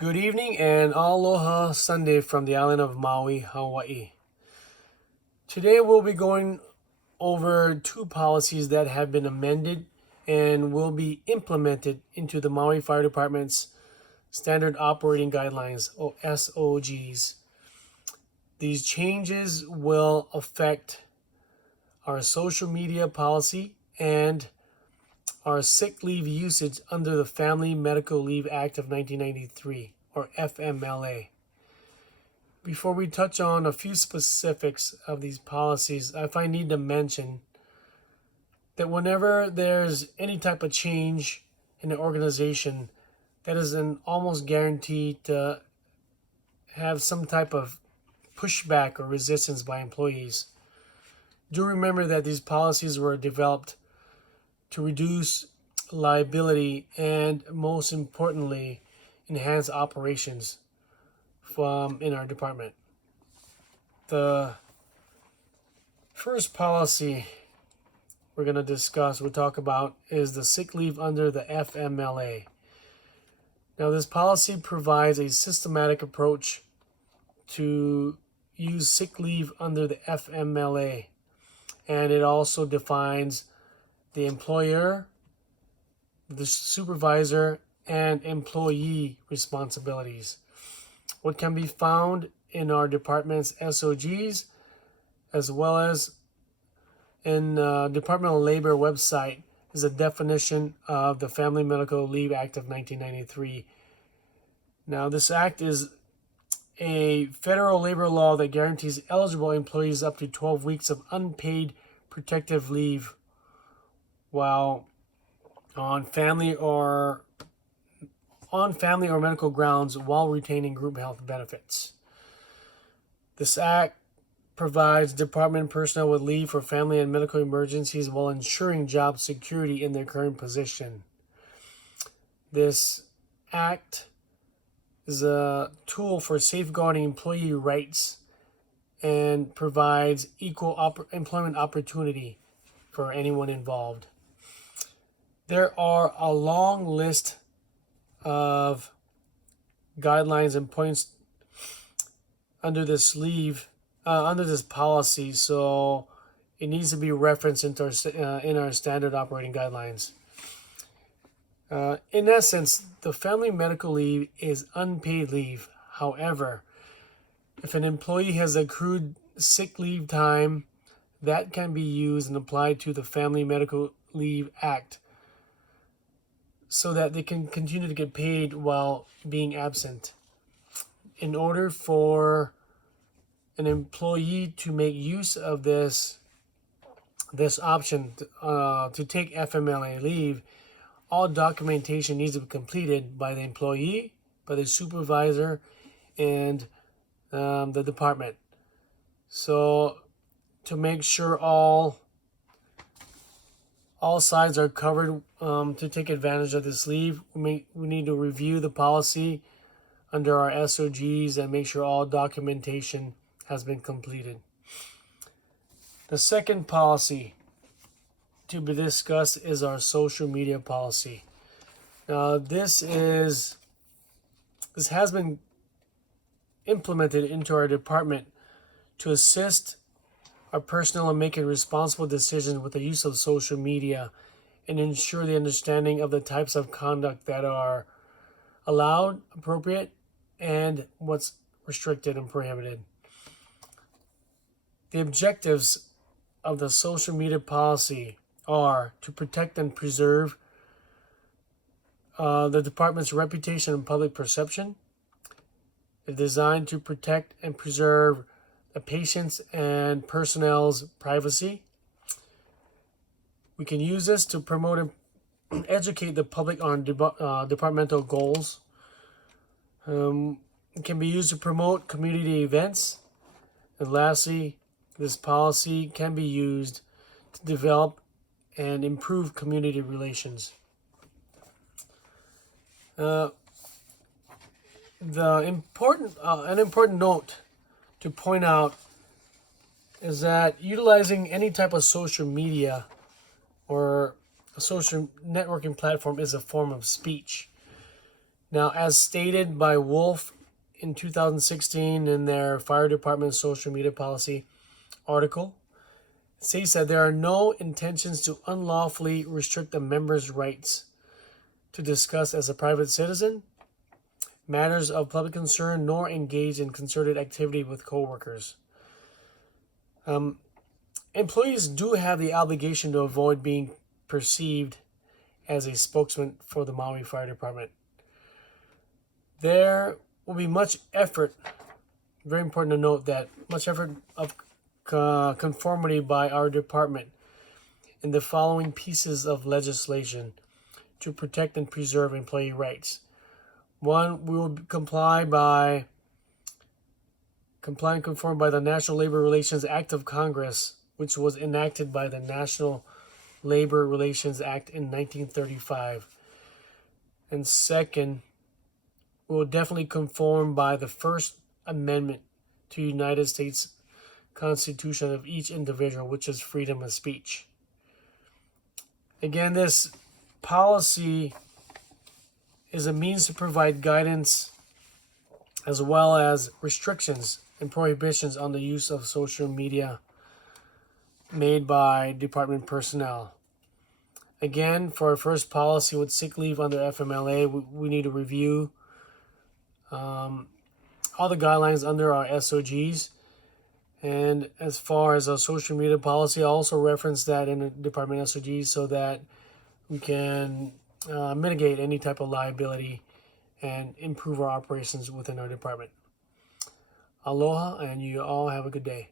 Good evening and aloha Sunday from the island of Maui, Hawaii. Today we'll be going over two policies that have been amended and will be implemented into the Maui Fire Department's Standard Operating Guidelines, or SOGs. These changes will affect our social media policy and our sick leave usage under the Family Medical Leave Act of 1993, or FMLA. Before we touch on a few specifics of these policies, I need to mention that whenever there's any type of change in an organization, that is an almost guaranteed to have some type of pushback or resistance by employees. Do remember that these policies were developed to reduce liability and, most importantly, enhance operations in our department. The first policy we'll talk about, is the sick leave under the FMLA. Now, this policy provides a systematic approach to use sick leave under the FMLA, and it also defines the employer, the supervisor, and employee responsibilities. What can be found in our department's SOGs, as well as in Department of Labor website, is a definition of the Family Medical Leave Act of 1993. Now, this act is a federal labor law that guarantees eligible employees up to 12 weeks of unpaid protective leave while on family or medical grounds while retaining group health benefits. This act provides department personnel with leave for family and medical emergencies while ensuring job security in their current position. This act is a tool for safeguarding employee rights and provides equal employment opportunity for anyone involved. There are a long list of guidelines and points under this policy, so it needs to be referenced in our standard operating guidelines. In essence, the family medical leave is unpaid leave. However, if an employee has accrued sick leave time, that can be used and applied to the Family Medical Leave Act so that they can continue to get paid while being absent. In order for an employee to make use of this option to take FMLA leave, all documentation needs to be completed by the employee, by the supervisor, and the department. So to make sure all sides are covered to take advantage of this leave, we need to review the policy under our SOGs and make sure all documentation has been completed. The second policy to be discussed is our social media policy. Now, this has been implemented into our department to assist our personnel in making responsible decisions with the use of social media and ensure the understanding of the types of conduct that are allowed, appropriate, and what's restricted and prohibited. The objectives of the social media policy are to protect and preserve the department's reputation and public perception. It's designed to protect and preserve the patient's and personnel's privacy. We can use this to promote and educate the public on departmental goals. It can be used to promote community events. And lastly, this policy can be used to develop and improve community relations. An important note to point out is that utilizing any type of social media or a social networking platform is a form of speech. Now, as stated by Wolf in 2016 in their fire department social media policy article, it states that there are no intentions to unlawfully restrict a member's rights to discuss as a private citizen matters of public concern, nor engage in concerted activity with coworkers. Employees do have the obligation to avoid being perceived as a spokesman for the Maui Fire Department. There will be much effort, very important to note that much effort of conformity by our department in the following pieces of legislation to protect and preserve employee rights. One, we will comply and conform by the National Labor Relations Act of Congress, which was enacted by the National Labor Relations Act in 1935. And second, we will definitely conform by the First Amendment to the United States Constitution of each individual, which is freedom of speech. Again, this policy is a means to provide guidance as well as restrictions and prohibitions on the use of social media made by department personnel. Again, for our first policy with sick leave under FMLA, we need to review all the guidelines under our SOGs. And as far as our social media policy, I also reference that in the department SOGs so that we can mitigate any type of liability and improve our operations within our department. Aloha, and you all have a good day.